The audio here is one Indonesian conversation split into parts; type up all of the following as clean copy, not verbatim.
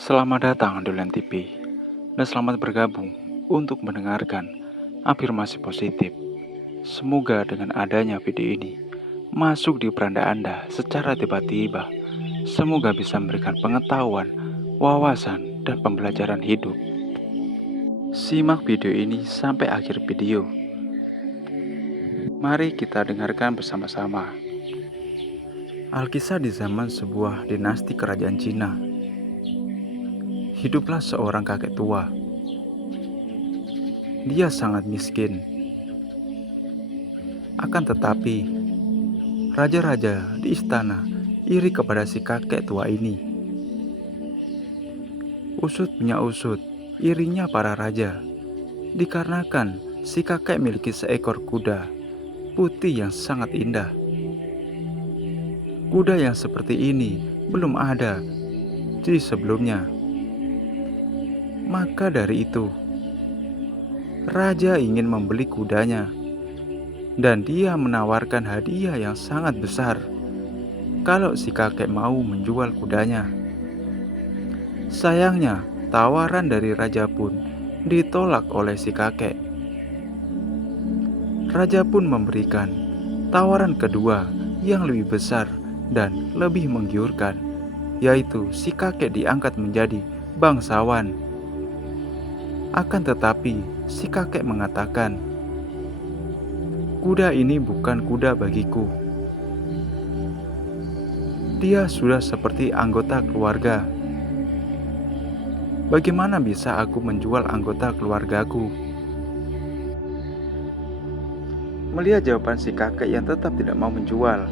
Selamat datang di Len TV dan selamat bergabung untuk mendengarkan afirmasi positif. Semoga dengan adanya video ini masuk di beranda Anda secara tiba-tiba. Semoga bisa memberikan pengetahuan, wawasan, dan pembelajaran hidup. Simak video ini sampai akhir video. Mari kita dengarkan bersama-sama. Alkisah di zaman sebuah dinasti kerajaan Cina. Hiduplah seorang kakek tua. Dia sangat miskin. Akan tetapi, raja-raja di istana iri kepada si kakek tua ini. Usut punya usut, irinya para raja, dikarenakan si kakek memiliki seekor kuda putih yang sangat indah. Kuda yang seperti ini belum ada di sebelumnya. Maka dari itu, raja ingin membeli kudanya, dan dia menawarkan hadiah yang sangat besar kalau si kakek mau menjual kudanya. Sayangnya, tawaran dari raja pun ditolak oleh si kakek. Raja pun memberikan tawaran kedua yang lebih besar dan lebih menggiurkan, yaitu si kakek diangkat menjadi bangsawan. Akan tetapi, si kakek mengatakan, "Kuda ini bukan kuda bagiku. Dia sudah seperti anggota keluarga. Bagaimana bisa aku menjual anggota keluargaku?" Melihat jawaban si kakek yang tetap tidak mau menjual,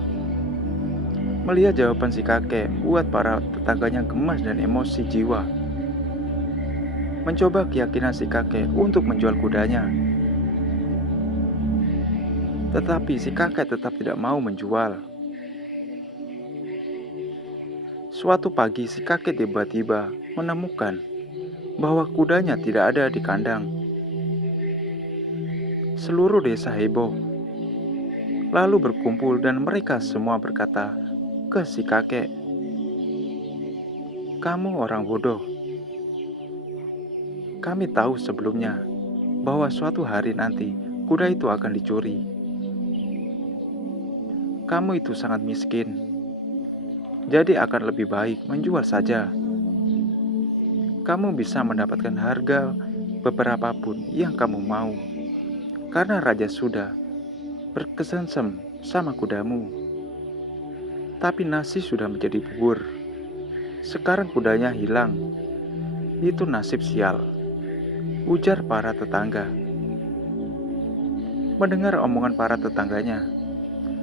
melihat jawaban si kakek buat para tetangganya gemas dan emosi jiwa. Mencoba keyakinan si kakek untuk menjual kudanya. Tetapi si kakek tetap tidak mau menjual. Suatu pagi si kakek tiba-tiba menemukan bahwa kudanya tidak ada di kandang. Seluruh desa heboh, lalu berkumpul dan mereka semua berkata ke si kakek, "Kamu orang bodoh. Kami tahu sebelumnya bahwa suatu hari nanti kuda itu akan dicuri. Kamu itu sangat miskin, jadi akan lebih baik menjual saja. Kamu bisa mendapatkan harga beberapa pun yang kamu mau, karena raja sudah berkesengsem sama kudamu. Tapi nasi sudah menjadi bubur. Sekarang kudanya hilang. Itu nasib sial," ujar para tetangga. Mendengar omongan para tetangganya,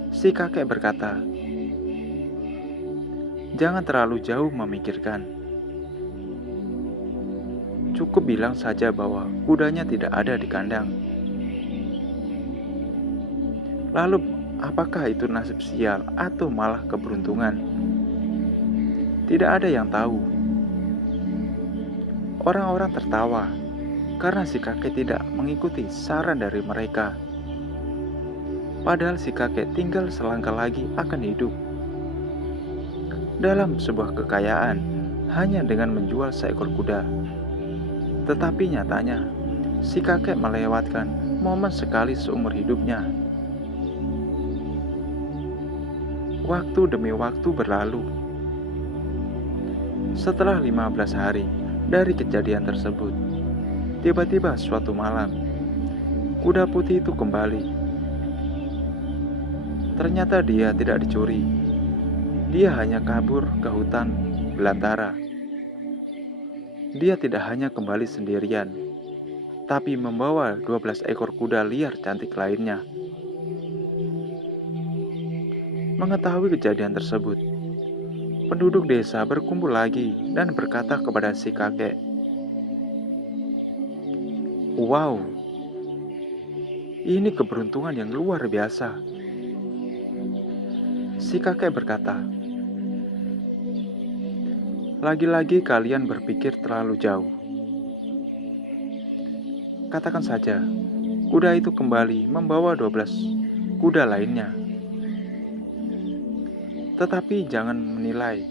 si kakek berkata, "Jangan terlalu jauh memikirkan. Cukup bilang saja bahwa kudanya tidak ada di kandang. Lalu, apakah itu nasib sial atau malah keberuntungan? Tidak ada yang tahu." Orang-orang tertawa karena si kakek tidak mengikuti saran dari mereka. Padahal si kakek tinggal selangkah lagi akan hidup dalam sebuah kekayaan hanya dengan menjual seekor kuda. Tetapi nyatanya, si kakek melewatkan momen sekali seumur hidupnya. Waktu demi waktu berlalu. Setelah 15 hari dari kejadian tersebut, tiba-tiba suatu malam, kuda putih itu kembali. Ternyata dia tidak dicuri. Dia hanya kabur ke hutan belantara. Dia tidak hanya kembali sendirian, tapi membawa 12 ekor kuda liar cantik lainnya. Mengetahui kejadian tersebut, penduduk desa berkumpul lagi dan berkata kepada si kakek, "Wow, ini keberuntungan yang luar biasa." Si kakek berkata, "Lagi-lagi kalian berpikir terlalu jauh. Katakan saja, kuda itu kembali membawa 12 kuda lainnya. Tetapi jangan menilai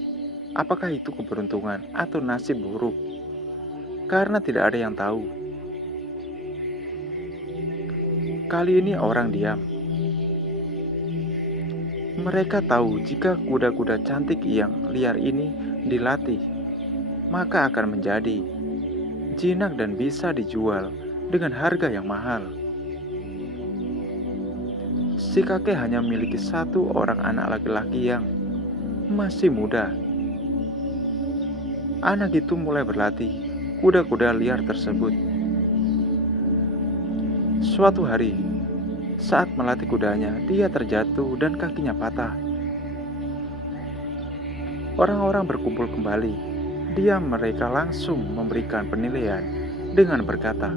apakah itu keberuntungan atau nasib buruk, karena tidak ada yang tahu. Kali ini orang diam. Mereka tahu jika kuda-kuda cantik yang liar ini dilatih, maka akan menjadi jinak dan bisa dijual dengan harga yang mahal. Si kakek hanya memiliki satu orang anak laki-laki yang masih muda. Anak itu mulai berlatih kuda-kuda liar tersebut. Suatu hari, saat melatih kudanya, dia terjatuh dan kakinya patah. Orang-orang berkumpul kembali. Mereka langsung memberikan penilaian dengan berkata,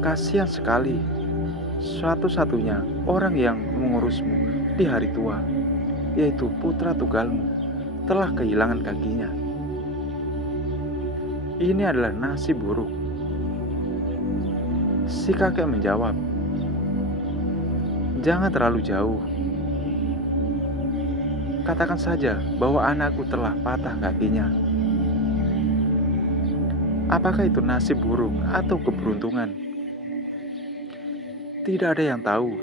"Kasihan sekali, satu-satunya orang yang mengurusmu di hari tua, yaitu putra tunggalmu, telah kehilangan kakinya. Ini adalah nasib buruk." Si kakek menjawab, "Jangan terlalu jauh. Katakan saja bahwa anakku telah patah kakinya. Apakah itu nasib buruk atau keberuntungan? Tidak ada yang tahu."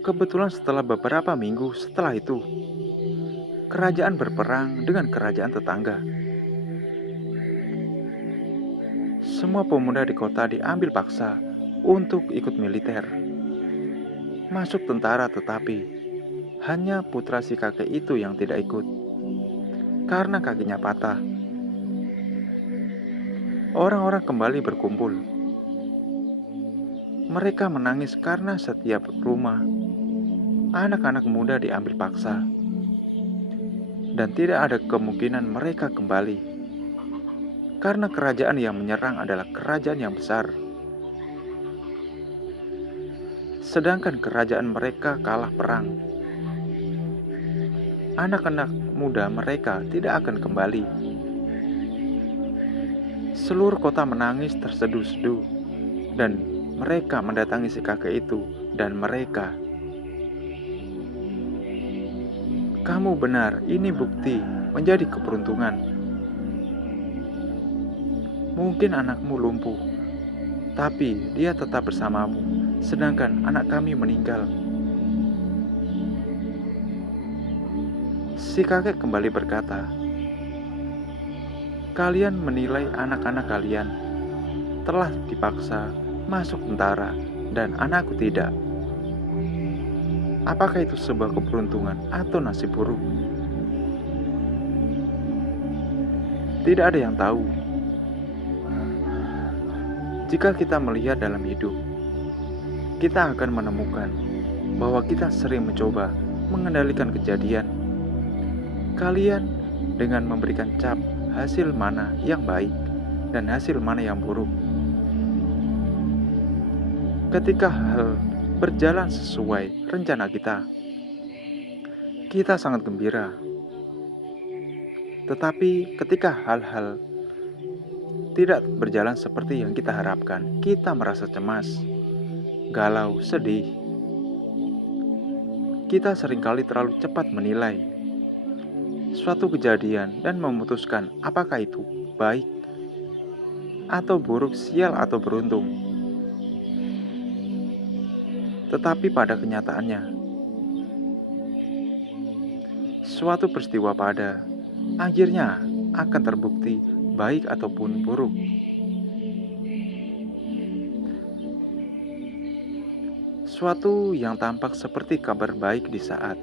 Kebetulan setelah beberapa minggu setelah itu, kerajaan berperang dengan kerajaan tetangga. Semua pemuda di kota diambil paksa untuk ikut militer, masuk tentara, tetapi hanya putra si kakek itu yang tidak ikut karena kakinya patah. Orang-orang kembali berkumpul. Mereka menangis karena setiap rumah anak-anak muda diambil paksa, dan tidak ada kemungkinan mereka kembali karena kerajaan yang menyerang adalah kerajaan yang besar, sedangkan kerajaan mereka kalah perang. Anak-anak muda mereka tidak akan kembali. Seluruh kota menangis terseduh-seduh, dan mereka mendatangi si kakek itu, dan mereka, "Kamu benar, ini bukti menjadi keberuntungan. Mungkin anakmu lumpuh, tapi dia tetap bersamamu, sedangkan anak kami meninggal." Si kakek kembali berkata, "Kalian menilai anak-anak kalian telah dipaksa masuk tentara, dan anakku tidak. Apakah itu sebuah keberuntungan atau nasib buruk? Tidak ada yang tahu." Jika kita melihat dalam hidup, kita akan menemukan bahwa kita sering mencoba mengendalikan kejadian. Kalian dengan memberikan cap hasil mana yang baik dan hasil mana yang buruk. Ketika hal berjalan sesuai rencana kita sangat gembira. Tetapi ketika hal-hal tidak berjalan seperti yang kita harapkan, kita merasa cemas, galau, sedih. Kita seringkali terlalu cepat menilai suatu kejadian dan memutuskan apakah itu baik atau buruk, sial atau beruntung. Tetapi pada kenyataannya, suatu peristiwa pada akhirnya akan terbukti baik ataupun buruk. Suatu yang tampak seperti kabar baik di saat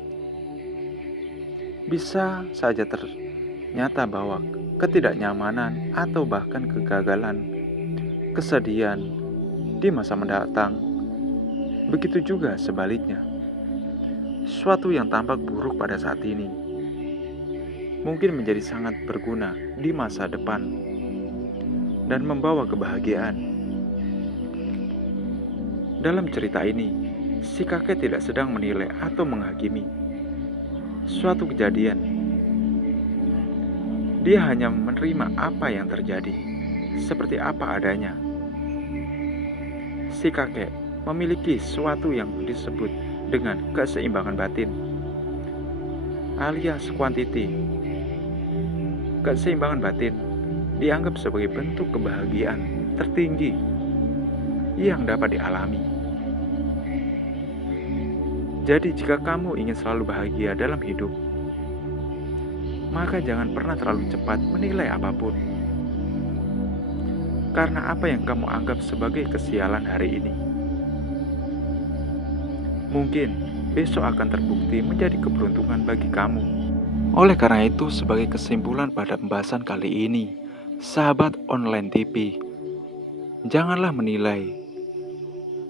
bisa saja ternyata bahwa ketidaknyamanan atau bahkan kegagalan, kesedihan di masa mendatang. Begitu juga sebaliknya. Suatu yang tampak buruk pada saat ini mungkin menjadi sangat berguna di masa depan dan membawa kebahagiaan. Dalam cerita ini, si kakek tidak sedang menilai atau menghakimi suatu kejadian. Dia hanya menerima apa yang terjadi, seperti apa adanya. Si kakek memiliki suatu yang disebut dengan keseimbangan batin. alias quantity. Keseimbangan batin dianggap sebagai bentuk kebahagiaan tertinggi yang dapat dialami. Jadi jika kamu ingin selalu bahagia dalam hidup, maka jangan pernah terlalu cepat menilai apapun. Karena apa yang kamu anggap sebagai kesialan hari ini, mungkin besok akan terbukti menjadi keberuntungan bagi kamu. Oleh karena itu, sebagai kesimpulan pada pembahasan kali ini, sahabat online TV, janganlah menilai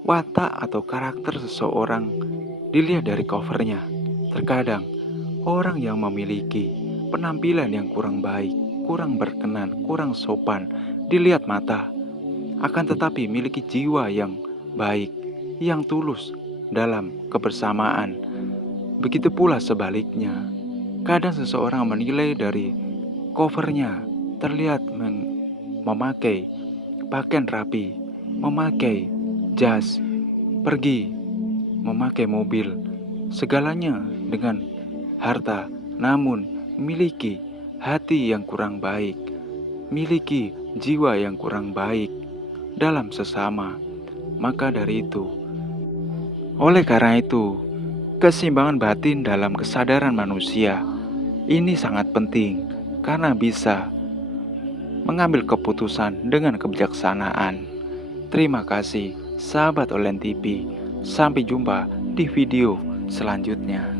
watak atau karakter seseorang dilihat dari covernya. Terkadang, orang yang memiliki penampilan yang kurang baik, kurang berkenan, kurang sopan dilihat mata, akan tetapi miliki jiwa yang baik, yang tulus dalam kebersamaan. Begitu pula sebaliknya, kadang seseorang menilai dari covernya, terlihat memakai pakaian rapi, memakai jas, pergi, memakai mobil, segalanya dengan harta, namun miliki hati yang kurang baik, miliki jiwa yang kurang baik dalam sesama. Maka dari itu, oleh karena itu, keseimbangan batin dalam kesadaran manusia ini sangat penting karena bisa mengambil keputusan dengan kebijaksanaan. Terima kasih sahabat online TV. Sampai jumpa di video selanjutnya.